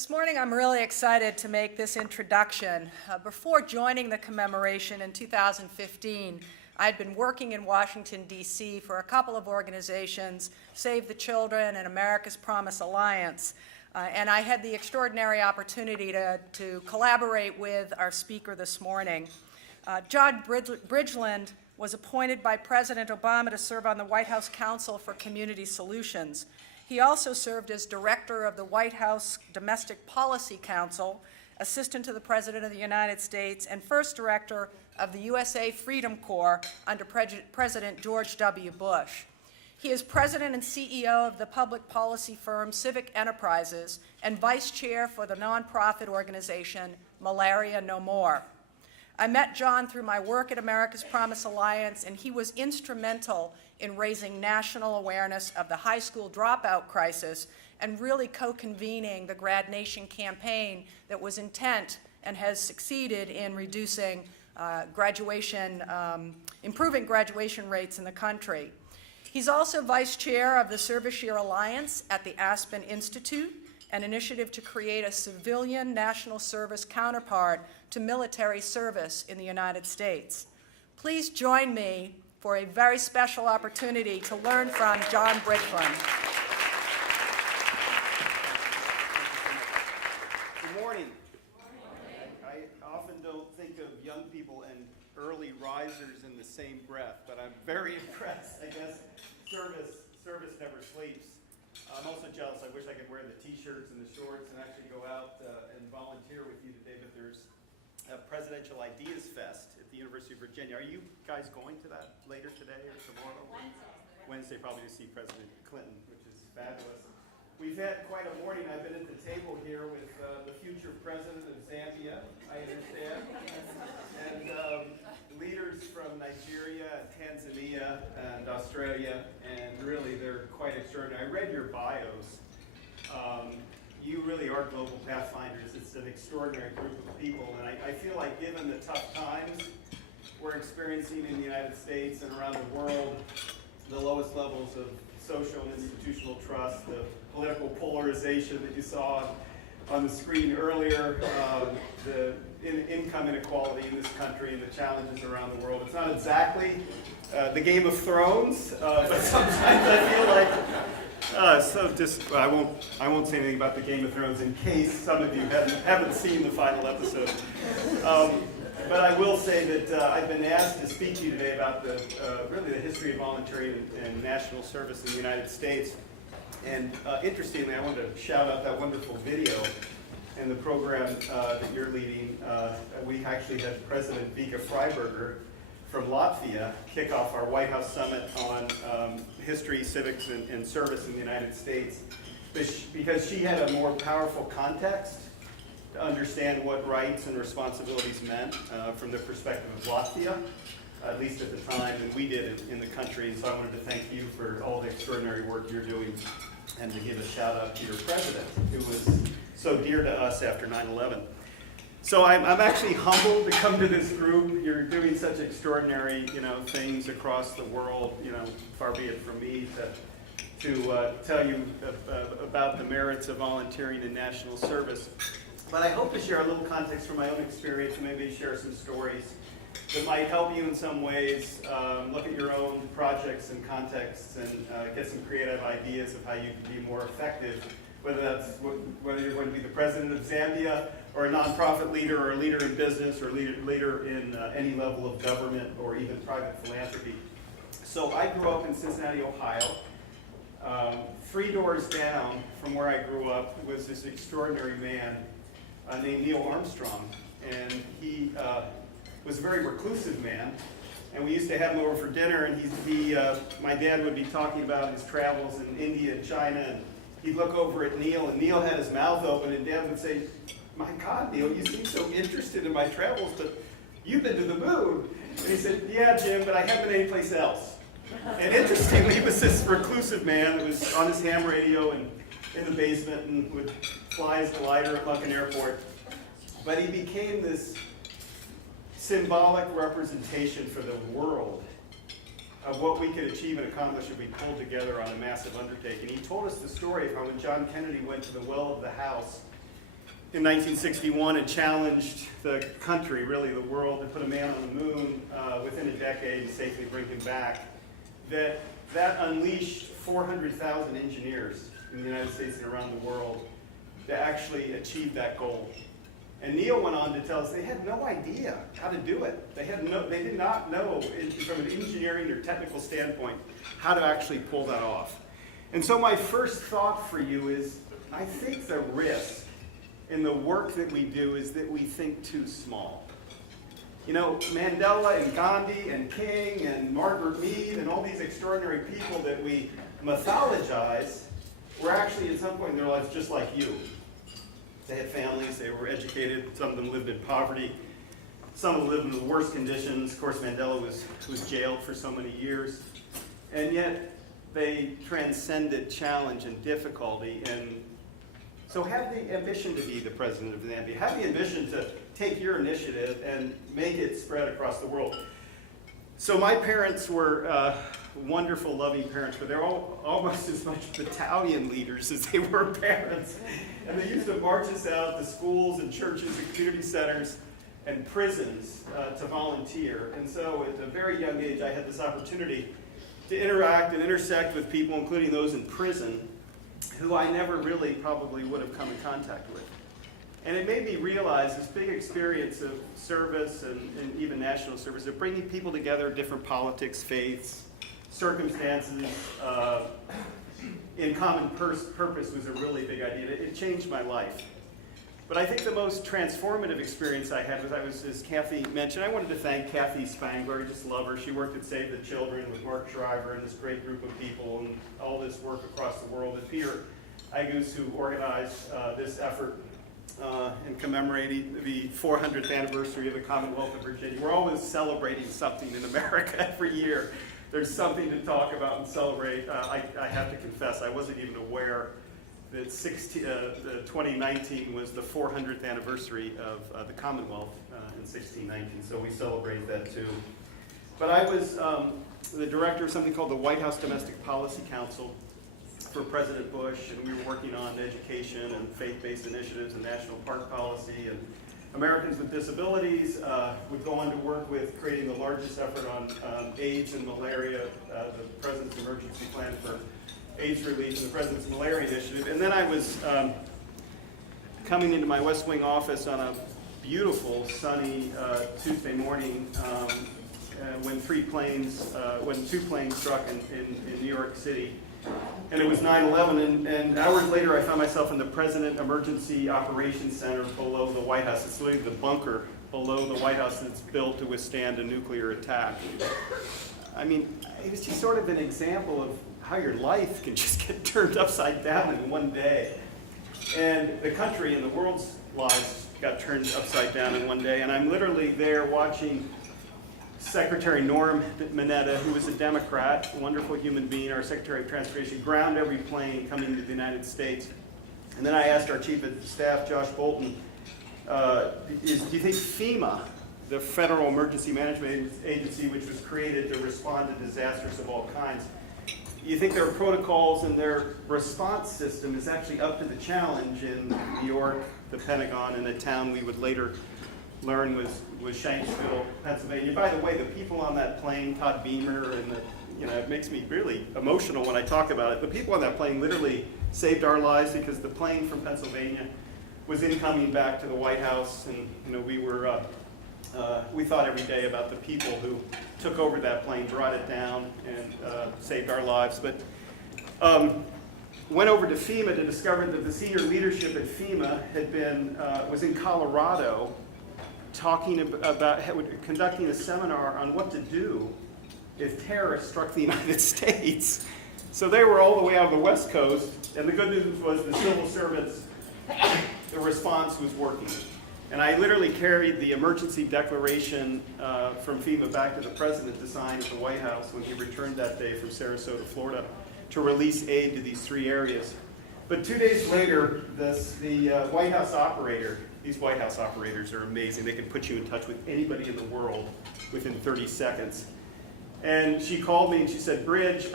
This morning I'm really excited to make this introduction. Before joining the commemoration in 2015, I had been working in Washington, D.C. for a couple of organizations, Save the Children and America's Promise Alliance, and I had the extraordinary opportunity to collaborate with our speaker this morning. John Bridgeland was appointed by President Obama to serve on the White House Council for Community Solutions. He also served as director of the White House Domestic Policy Council, assistant to the President of the United States, and first director of the USA Freedom Corps under President George W. Bush. He is president and CEO of the public policy firm Civic Enterprises and vice chair for the nonprofit organization Malaria No More. I met John through my work at America's Promise Alliance, and he was instrumental in raising national awareness of the high school dropout crisis and really co-convening the Grad Nation campaign that was intent and has succeeded in reducing improving graduation rates in the country. He's also vice chair of the Service Year Alliance at the Aspen Institute, an initiative to create a civilian national service counterpart to military service in the United States. Please join me for a very special opportunity to learn from John Bridgeland. Good morning. I often don't think of young people and early risers in the same breath, but I'm very impressed. I guess service never sleeps. I'm also jealous. I wish I could wear the t-shirts and the shorts and actually go out and volunteer with you today, but there's a Presidential Ideas Fest at the University of Virginia. Are you guys going to that later today or tomorrow? Wednesday, probably to see President Clinton, which is fabulous. We've had quite a morning. I've been at the table here with the future president of Zambia, I understand, and leaders from Nigeria, Tanzania, and Australia, and really they're quite extraordinary. I read your bios. You really are Global Pathfinders. It's an extraordinary group of people, and I feel like given the tough times we're experiencing in the United States and around the world, the lowest levels of social and institutional trust, the political polarization that you saw on the screen earlier, the income inequality in this country and the challenges around the world. It's not exactly the Game of Thrones, but sometimes I feel like I won't say anything about the Game of Thrones in case some of you haven't seen the final episode. But I will say that I've been asked to speak to you today about really the history of volunteering and national service in the United States. And interestingly, I wanted to shout out that wonderful video and the program that you're leading. We actually had President Vika Freiberger from Latvia kick off our White House Summit on history, civics, and service in the United States, because she had a more powerful context to understand what rights and responsibilities meant from the perspective of Latvia, at least at the time, and we did in the country. And so I wanted to thank you for all the extraordinary work you're doing, and to give a shout out to your president, who was so dear to us after 9/11. So I'm actually humbled to come to this group. You're doing such extraordinary, things across the world. Far be it from me to tell you about the merits of volunteering in national service. But I hope to share a little context from my own experience and maybe share some stories that might help you in some ways look at your own projects and contexts and get some creative ideas of how you can be more effective, whether you're going to be the president of Zambia or a nonprofit leader or a leader in business or leader in any level of government or even private philanthropy. So I grew up in Cincinnati, Ohio. 3 doors down from where I grew up was this extraordinary man named Neil Armstrong, and he was a very reclusive man, and we used to have him over for dinner, and my dad would be talking about his travels in India and China, and he'd look over at Neil, and Neil had his mouth open, and Dad would say, "My God, Neil, you seem so interested in my travels, but you've been to the moon." And he said, "Yeah, Jim, but I haven't been anyplace else." And interestingly, he was this reclusive man that was on his ham radio and in the basement and would fly his glider at Lunken Airport. But he became this symbolic representation for the world of what we could achieve and accomplish if we pulled together on a massive undertaking. He told us the story of how when John Kennedy went to the well of the House in 1961 and challenged the country, really the world, to put a man on the moon within a decade and safely bring him back, that unleashed 400,000 engineers in the United States and around the world to actually achieve that goal. And Neil went on to tell us they had no idea how to do it. They did not know, from an engineering or technical standpoint, how to actually pull that off. And so my first thought for you is, I think the risk in the work that we do is that we think too small. You know, Mandela and Gandhi and King and Margaret Mead and all these extraordinary people that we mythologize were actually at some point in their lives just like you. They had families, they were educated, some of them lived in poverty, some of them lived in the worst conditions. Of course, Mandela was jailed for so many years. And yet, they transcended challenge and difficulty. And so have the ambition to be the president of Zambia. Have the ambition to take your initiative and make it spread across the world. So my parents were wonderful, loving parents, but they're almost as much battalion leaders as they were parents. And they used to march us out to schools and churches and community centers and prisons to volunteer. And so at a very young age, I had this opportunity to interact and intersect with people, including those in prison, who I never really probably would have come in contact with. And it made me realize this big experience of service and even national service, of bringing people together, different politics, faiths, circumstances, in common purpose was a really big idea. It changed my life. But I think the most transformative experience I had was, as Kathy mentioned, I wanted to thank Kathy Spangler. I just love her. She worked at Save the Children with Mark Shriver and this great group of people and all this work across the world. And Peter Agus, who organized this effort in commemorating the 400th anniversary of the Commonwealth of Virginia. We're always celebrating something in America every year. There's something to talk about and celebrate. I have to confess, I wasn't even aware that 2019 was the 400th anniversary of the Commonwealth in 1619, so we celebrate that too. But I was the director of something called the White House Domestic Policy Council for President Bush, and we were working on education and faith-based initiatives and national park policy, and Americans with disabilities would go on to work with creating the largest effort on AIDS and malaria, the President's Emergency Plan for AIDS Relief and the President's Malaria Initiative. And then I was coming into my West Wing office on a beautiful, sunny Tuesday morning when two planes struck in New York City. And it was 9/11, and hours later I found myself in the President Emergency Operations Center below the White House. It's literally the bunker below the White House that's built to withstand a nuclear attack. I mean, it was just sort of an example of how your life can just get turned upside down in one day. And the country and the world's lives got turned upside down in one day. And I'm literally there watching Secretary Norm Mineta, who was a Democrat, a wonderful human being, our Secretary of Transportation, ground every plane coming to the United States. And then I asked our Chief of Staff, Josh Bolton, do you think FEMA, the Federal Emergency Management Agency, which was created to respond to disasters of all kinds, you think their protocols and their response system is actually up to the challenge in New York, the Pentagon, and a town we would later learn was Shanksville, Pennsylvania. By the way, the people on that plane, Todd Beamer, and it makes me really emotional when I talk about it. The people on that plane literally saved our lives because the plane from Pennsylvania was incoming back to the White House, and we thought every day about the people who took over that plane, brought it down, and saved our lives. But went over to FEMA to discover that the senior leadership at FEMA was in Colorado, conducting a seminar on what to do if terrorists struck the United States. So they were all the way out of the West Coast, and the good news was the civil servants, the response was working. And I literally carried the emergency declaration from FEMA back to the president to sign at the White House when he returned that day from Sarasota, Florida, to release aid to these 3 areas. But 2 days later, the White House operator, these White House operators are amazing. They can put you in touch with anybody in the world within 30 seconds. And she called me and she said, Bridge,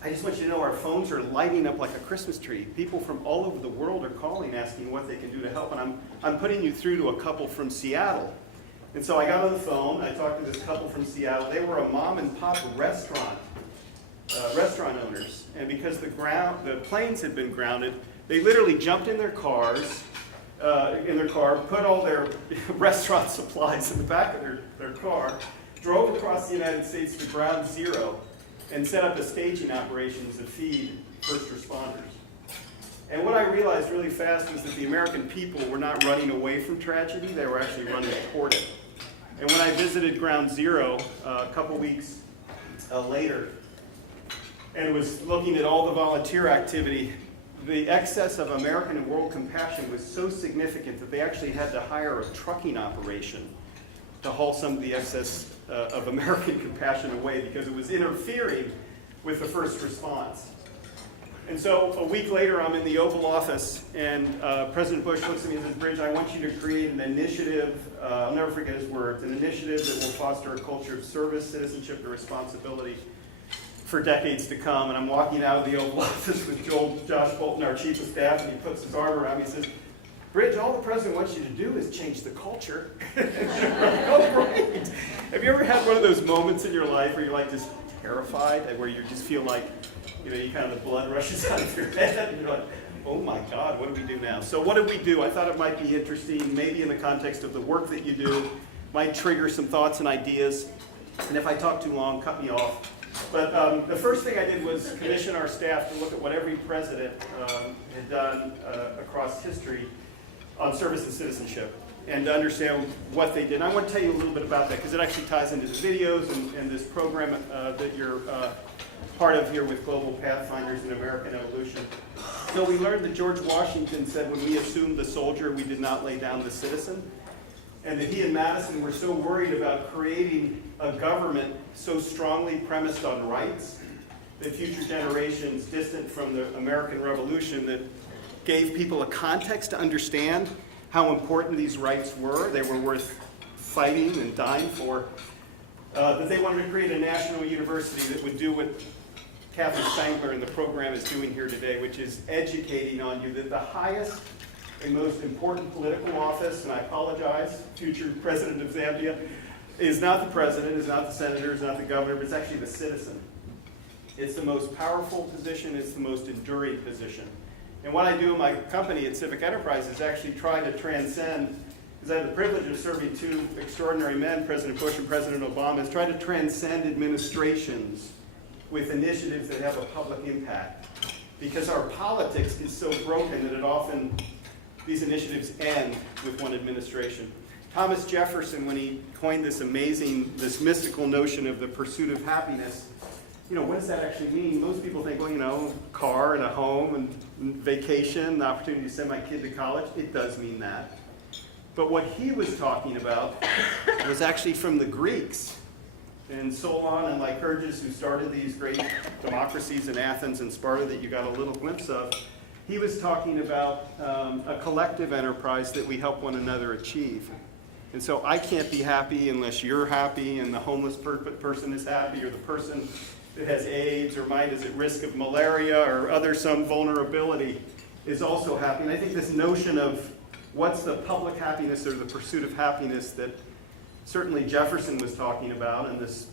I just want you to know our phones are lighting up like a Christmas tree. People from all over the world are calling, asking what they can do to help. And I'm putting you through to a couple from Seattle. And so I got on the phone. I talked to this couple from Seattle. They were a mom and pop restaurant owners. And because the planes had been grounded, they literally jumped in their car, put all their restaurant supplies in the back of their car, drove across the United States to Ground Zero, and set up a staging operation to feed first responders. And what I realized really fast was that the American people were not running away from tragedy, they were actually running toward it. And when I visited Ground Zero a couple weeks later, and was looking at all the volunteer activity, the excess of American and world compassion was so significant that they actually had to hire a trucking operation to haul some of the excess of American compassion away because it was interfering with the first response. And so a week later, I'm in the Oval Office, and President Bush looks at me and says, Bridge, I want you to create an initiative, I'll never forget his words, an initiative that will foster a culture of service, citizenship, and responsibility for decades to come. And I'm walking out of the Oval Office with Josh Bolton, our chief of staff, and he puts his arm around me and says, Bridge, all the president wants you to do is change the culture. Oh, great. Have you ever had one of those moments in your life where you're like just terrified, and where you just feel like, you kind of the blood rushes out of your head, and you're like, oh my God, what do we do now? So what did we do? I thought it might be interesting, maybe in the context of the work that you do, might trigger some thoughts and ideas. And if I talk too long, cut me off. But the first thing I did was commission our staff to look at what every president had done across history on service and citizenship, and to understand what they did. And I want to tell you a little bit about that, because it actually ties into the videos and this program that you're part of here with Global Pathfinders in American Evolution. So we learned that George Washington said when we assumed the soldier, we did not lay down the citizen. And that he and Madison were so worried about creating a government so strongly premised on rights that future generations distant from the American Revolution that gave people a context to understand how important these rights were, they were worth fighting and dying for, that they wanted to create a national university that would do what Kathy Spangler and the program is doing here today, which is educating on you that the highest and most important political office, and I apologize, future president of Zambia, is not the president, is not the senator, is not the governor, but it's actually the citizen. It's the most powerful position, it's the most enduring position. And what I do in my company at Civic Enterprise is actually try to transcend, because I had the privilege of serving two extraordinary men, President Bush and President Obama, is try to transcend administrations with initiatives that have a public impact. Because our politics is so broken that it often, these initiatives end with one administration. Thomas Jefferson, when he coined this mystical notion of the pursuit of happiness, what does that actually mean? Most people think, well, car and a home and vacation, the opportunity to send my kid to college. It does mean that. But what he was talking about was actually from the Greeks, and Solon and Lycurgus, who started these great democracies in Athens and Sparta that you got a little glimpse of. He was talking about a collective enterprise that we help one another achieve. And so I can't be happy unless you're happy, and the homeless person is happy, or the person that has AIDS or mine is at risk of malaria or some vulnerability is also happy. And I think this notion of what's the public happiness or the pursuit of happiness that certainly Jefferson was talking about, and this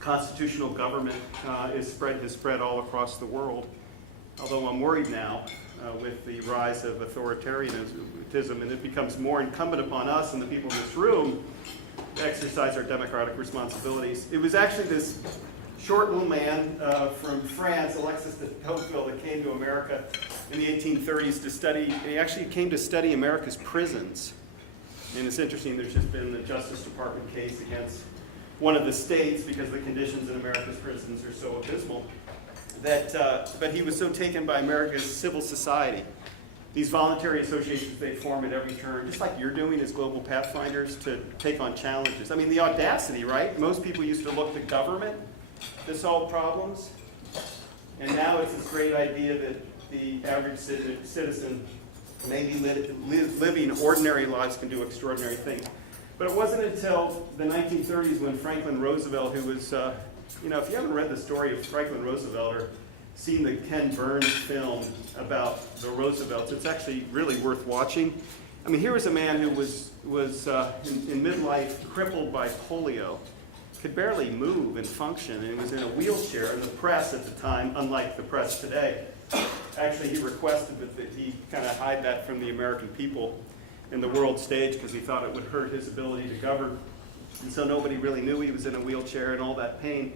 constitutional government has spread all across the world. Although I'm worried now with the rise of authoritarianism, and it becomes more incumbent upon us and the people in this room to exercise our democratic responsibilities. It was actually this short little man from France, Alexis de Tocqueville, that came to America in the 1830s to study. He actually came to study America's prisons. And it's interesting, there's just been a Justice Department case against one of the states because the conditions in America's prisons are so abysmal. But he was so taken by America's civil society. These voluntary associations they form at every turn, just like you're doing as Global Pathfinders, to take on challenges. I mean, the audacity, right? Most people used to look to government to solve problems. And now it's this great idea that the average citizen, maybe living ordinary lives, can do extraordinary things. But it wasn't until the 1930s when Franklin Roosevelt, who was, if you haven't read the story of Franklin Roosevelt or seen the Ken Burns film about the Roosevelts, it's actually really worth watching. I mean, here was a man who was in midlife crippled by polio, could barely move and function, and was in a wheelchair. And the press at the time, unlike the press today, actually he requested that he kind of hide that from the American people in the world stage because he thought it would hurt his ability to govern. And so nobody really knew he was in a wheelchair and all that pain.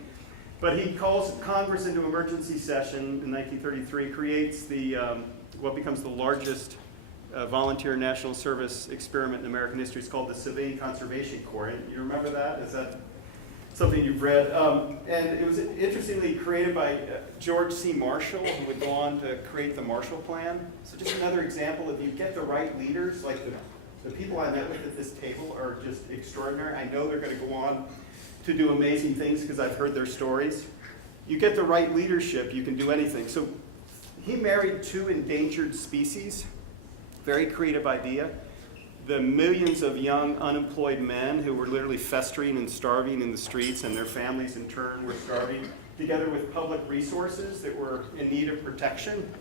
But he calls Congress into emergency session in 1933, creates the what becomes the largest volunteer national service experiment in American history. It's called the Civic Conservation Corps. And you remember that? Is that something you've read? And it was interestingly created by George C. Marshall, who would go on to create the Marshall Plan. So just another example, if you get the right leaders, like the people I met with at this table are just extraordinary. I know they're going to go on to do amazing things because I've heard their stories. You get the right leadership, you can do anything. So he married 2 endangered species. Very creative idea. The millions of young unemployed men who were literally festering and starving in the streets, and their families in turn were starving, together with public resources that were in need of protection.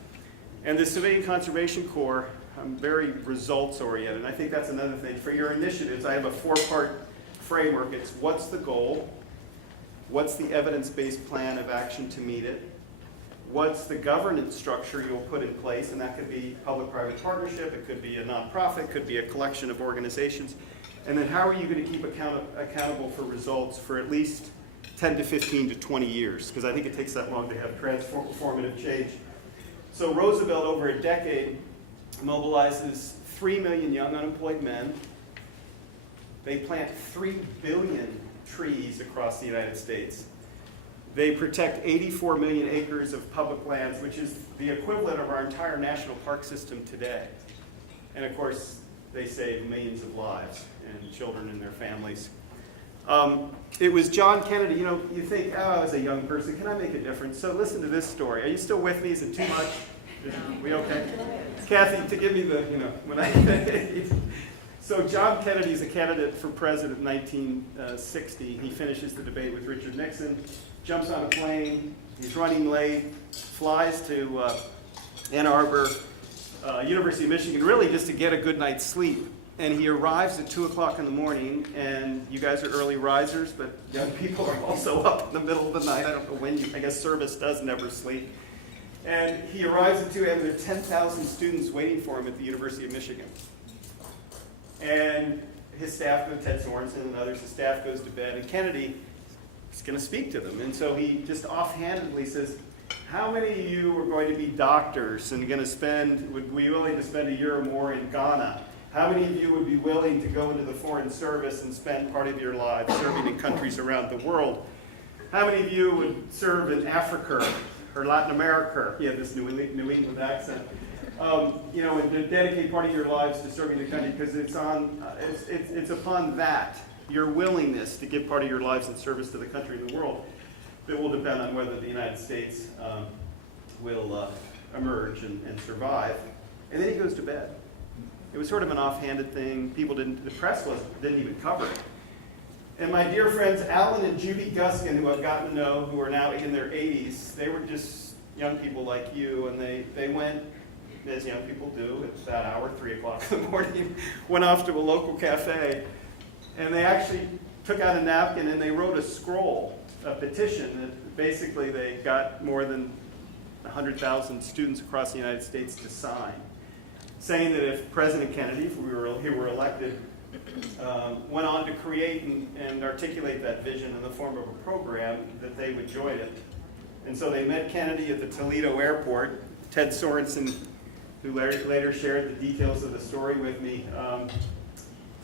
And the Civilian Conservation Corps, very results oriented. And I think that's another thing. For your initiatives, I have a 4-part framework. It's what's the goal? What's the evidence-based plan of action to meet it? What's the governance structure you'll put in place? And that could be public-private partnership, it could be a nonprofit, it could be a collection of organizations. And then how are you going to keep accountable for results for at least 10 to 15 to 20 years? Because I think it takes that long to have transformative change. So Roosevelt, over a decade, mobilizes 3 million young unemployed men. They plant 3 billion trees across the United States. They protect 84 million acres of public lands, which is the equivalent of our entire national park system today. And of course, they save millions of lives and children and their families. It was John Kennedy. You know, you think, oh, as a young person, can I make a difference? So listen to this story. Are you still with me? Is it too much? We okay? Kathy, to give me the, when I... So John Kennedy is a candidate for president in 1960. He finishes the debate with Richard Nixon, jumps on a plane, he's running late, flies to Ann Arbor, University of Michigan, really just to get a good night's sleep. And he arrives at 2 o'clock in the morning, and you guys are early risers, but young people are also up in the middle of the night. I don't know when I guess service does never sleep. And he arrives at 2 a.m., and there are 10,000 students waiting for him at the University of Michigan. And his staff, Ted Sorensen and others, his staff goes to bed, and Kennedy is going to speak to them. And so he just offhandedly says, how many of you are going to be doctors and would be willing to spend a year or more in Ghana? How many of you would be willing to go into the foreign service and spend part of your lives serving in countries around the world? How many of you would serve in Africa or Latin America? He had this New England accent. And dedicate part of your lives to serving the country, because it's upon that, your willingness to give part of your lives in service to the country and the world, that will depend on whether the United States will emerge and survive. And then he goes to bed. It was sort of an offhanded thing. The press didn't even cover it. And my dear friends, Alan and Judy Guskin, who I've gotten to know, who are now in their 80s, they were just young people like you, and they went, as young people do, at that hour, 3 o'clock in the morning, went off to a local cafe, and they actually took out a napkin and they wrote a petition that basically they got more than 100,000 students across the United States to sign, saying that if President Kennedy, if he were elected, went on to create and articulate that vision in the form of a program, that they would join it. And so they met Kennedy at the Toledo airport. Ted Sorensen, who later shared the details of the story with me,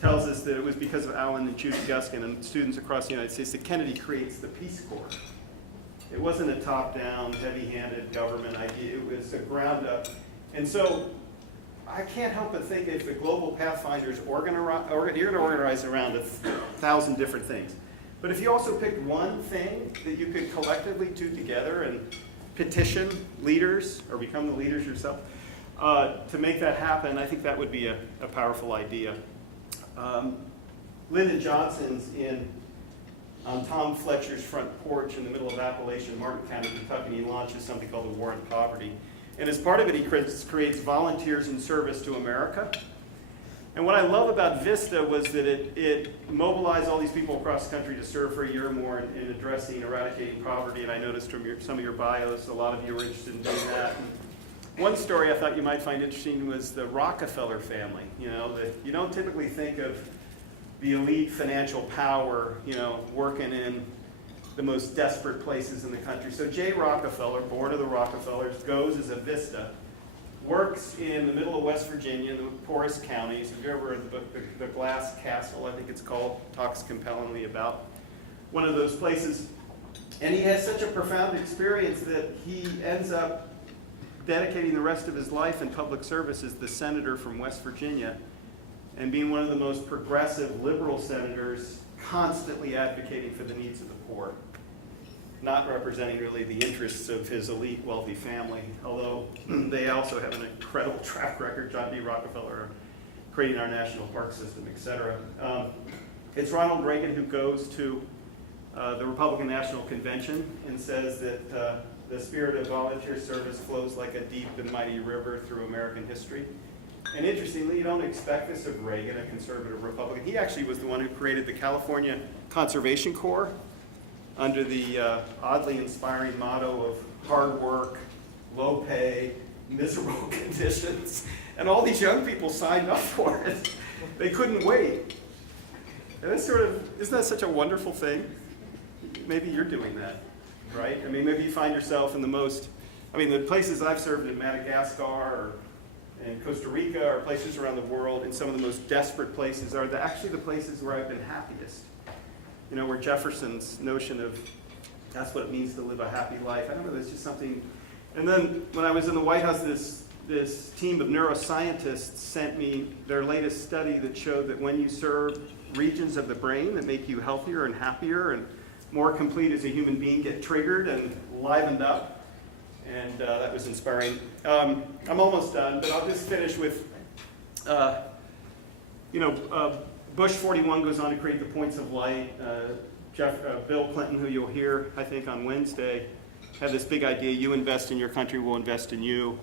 tells us that it was because of Alan and Judy Guskin and students across the United States that Kennedy creates the Peace Corps. It wasn't a top-down, heavy-handed government idea. It was a ground-up. And so I can't help but think if the Global Pathfinders you're going to organize around 1,000 different things. But if you also picked one thing that you could collectively do together and petition leaders, or become the leaders yourself, to make that happen, I think that would be a powerful idea. Lyndon Johnson's in on Tom Fletcher's front porch in the middle of Appalachian, Martin County, Kentucky, and he launches something called the War on Poverty. And as part of it, he creates Volunteers in Service to America. And what I love about VISTA was that it mobilized all these people across the country to serve for a year or more in addressing, eradicating poverty. And I noticed from some of your bios, a lot of you were interested in doing that. And one story I thought you might find interesting was the Rockefeller family. You know, you don't typically think of the elite financial power, you know, working in the most desperate places in the country. So J. Rockefeller, born of the Rockefellers, goes as a VISTA, works in the middle of West Virginia, the poorest counties. If you ever read the book, The Glass Castle, I think it's called, talks compellingly about one of those places. And he has such a profound experience that he ends up dedicating the rest of his life in public service as the senator from West Virginia and being one of the most progressive liberal senators, constantly advocating for the needs of the poor, not representing really the interests of his elite wealthy family, although they also have an incredible track record, John D. Rockefeller, creating our national park system, et cetera. It's Ronald Reagan who goes to the Republican National Convention and says that the spirit of volunteer service flows like a deep and mighty river through American history. And interestingly, you don't expect this of Reagan, a conservative Republican. He actually was the one who created the California Conservation Corps under the oddly inspiring motto of hard work, low pay, miserable conditions. And all these young people signed up for it. They couldn't wait. And that's isn't that such a wonderful thing? Maybe you're doing that, right? I mean, maybe you find yourself in the places I've served in Madagascar or in Costa Rica or places around the world, in some of the most desperate places are actually the places where I've been happiest. You know, where Jefferson's notion of that's what it means to live a happy life. I don't know, there's just something. And then when I was in the White House, this team of neuroscientists sent me their latest study that showed that when you serve regions of the brain that make you healthier and happier and more complete as a human being get triggered and livened up. And that was inspiring. I'm almost done, but I'll just finish with, Bush 41 goes on to create the points of light. Bill Clinton, who you'll hear, I think, on Wednesday, had this big idea, you invest in your country, we'll invest in you,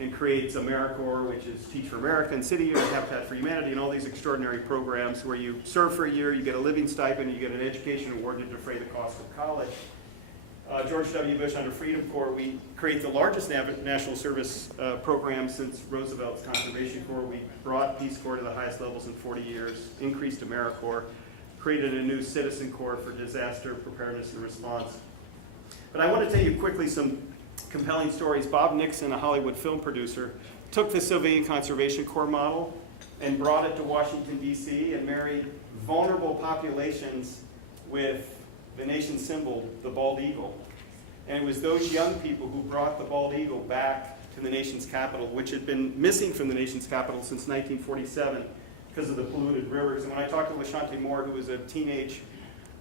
and creates AmeriCorps, which is Teach for America, and City Year, Habitat for Humanity, and all these extraordinary programs where you serve for a year, you get a living stipend, you get an education award to defray the cost of college. George W. Bush under Freedom Corps, we create the largest national service program since Roosevelt's Conservation Corps. We brought Peace Corps to the highest levels in 40 years, increased AmeriCorps, created a new Citizen Corps for disaster preparedness and response. But I want to tell you quickly some compelling stories. Bob Nixon, a Hollywood film producer, took the Civilian Conservation Corps model and brought it to Washington, D.C. and married vulnerable populations with the nation's symbol, the bald eagle. And it was those young people who brought the bald eagle back to the nation's capital, which had been missing from the nation's capital since 1947 because of the polluted rivers. And when I talked to LaShante Moore, who was a teenage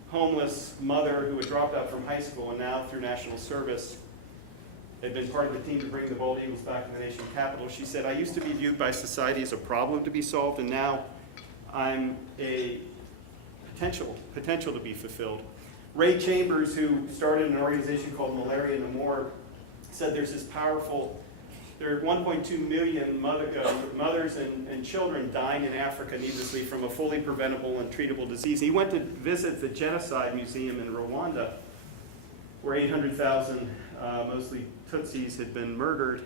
homeless mother who had dropped out from high school and now through national service had been part of the team to bring the bald eagles back to the nation's capital, she said, I used to be viewed by society as a problem to be solved, and now I'm a potential to be fulfilled. Ray Chambers, who started an organization called Malaria No More, said there are 1.2 million mothers and children dying in Africa needlessly from a fully preventable and treatable disease. He went to visit the Genocide Museum in Rwanda, where 800,000, mostly Tutsis, had been murdered.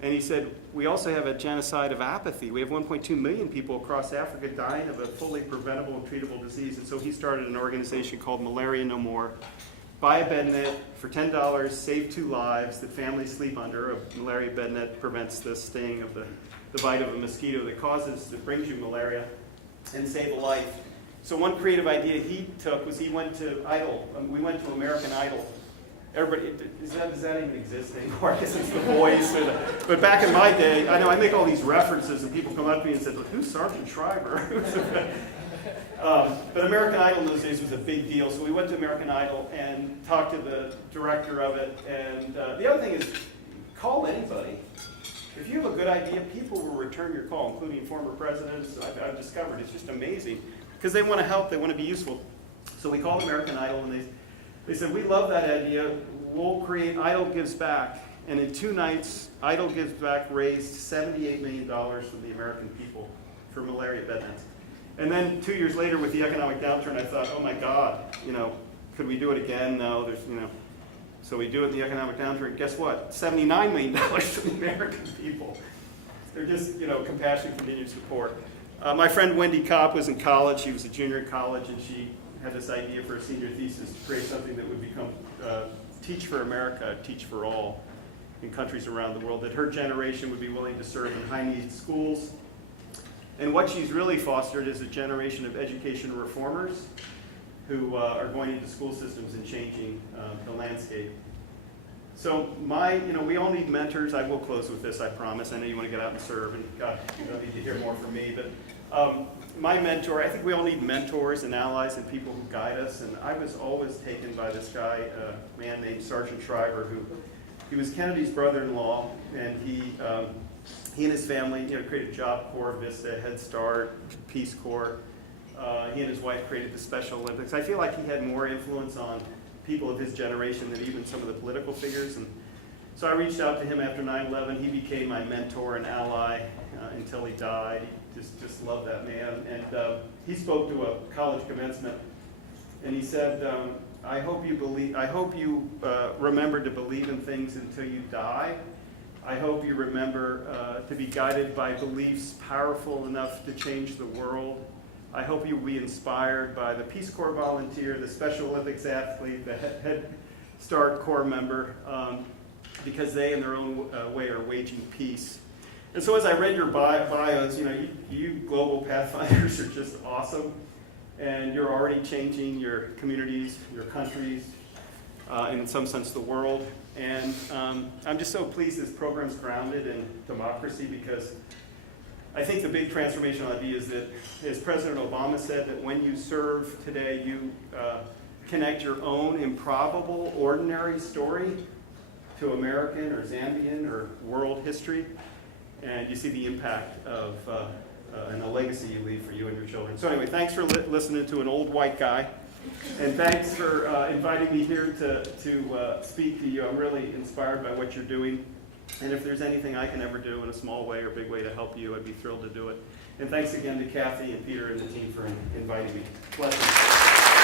And he said, we also have a genocide of apathy. We have 1.2 million people across Africa dying of a fully preventable and treatable disease. And so he started an organization called Malaria No More. Buy a bed net for $10, save 2 lives that families sleep under. A malaria bed net prevents the sting of the bite of a mosquito that brings you malaria, and save a life. So one creative idea he took was he went to Idol. We went to American Idol. Everybody, does that even exist anymore? I guess it's The Voice. But back in my day, I know I make all these references, and people come up to me and say, who's Sergeant Schreiber? But American Idol in those days was a big deal. So we went to American Idol and talked to the director of it. And the other thing is, call anybody. If you have a good idea, people will return your call, including former presidents. I've discovered it's just amazing. Because they want to help, they want to be useful. So we called American Idol, and they said, we love that idea. We'll create Idol Gives Back. And in 2 nights, Idol Gives Back raised $78 million from the American people for malaria bed nets. And then 2 years later, with the economic downturn, I thought, oh my God, could we do it again? No, So we do it in the economic downturn. Guess what? $79 million from the American people. They're just, compassion, continued support. My friend Wendy Kopp was in college. She was a junior in college, and she had this idea for a senior thesis to create something that would become Teach for America, Teach for All in countries around the world, that her generation would be willing to serve in high-needs schools. And what she's really fostered is a generation of education reformers who are going into school systems and changing the landscape. So we all need mentors. I will close with this, I promise. I know you want to get out and serve, and God, you don't need to hear more from me. But my mentor, I think we all need mentors and allies and people who guide us. And I was always taken by this guy, a man named Sergeant Shriver, he was Kennedy's brother-in-law, and he and his family created Job Corps, Vista, Head Start, Peace Corps. He and his wife created the Special Olympics. I feel like he had more influence on people of his generation than even some of the political figures. And so I reached out to him after 9/11. He became my mentor and ally until he died. He just loved that man. And he spoke to a college commencement, and he said, I hope you remember to believe in things until you die. I hope you remember to be guided by beliefs powerful enough to change the world. I hope you will be inspired by the Peace Corps volunteer, the Special Olympics athlete, the Head Start Corps member, because they in their own way are waging peace. And so as I read your bios, you Global Pathfinders are just awesome. And you're already changing your communities, your countries, and in some sense the world. And I'm just so pleased this program's grounded in democracy, because I think the big transformational idea is that, as President Obama said, that when you serve today, you connect your own improbable, ordinary story to American or Zambian or world history, and you see the impact of and a legacy you leave for you and your children. So anyway, thanks for listening to an old white guy, and thanks for inviting me here to speak to you. I'm really inspired by what you're doing, and if there's anything I can ever do in a small way or big way to help you, I'd be thrilled to do it. And thanks again to Kathy and Peter and the team for inviting me. Blessings.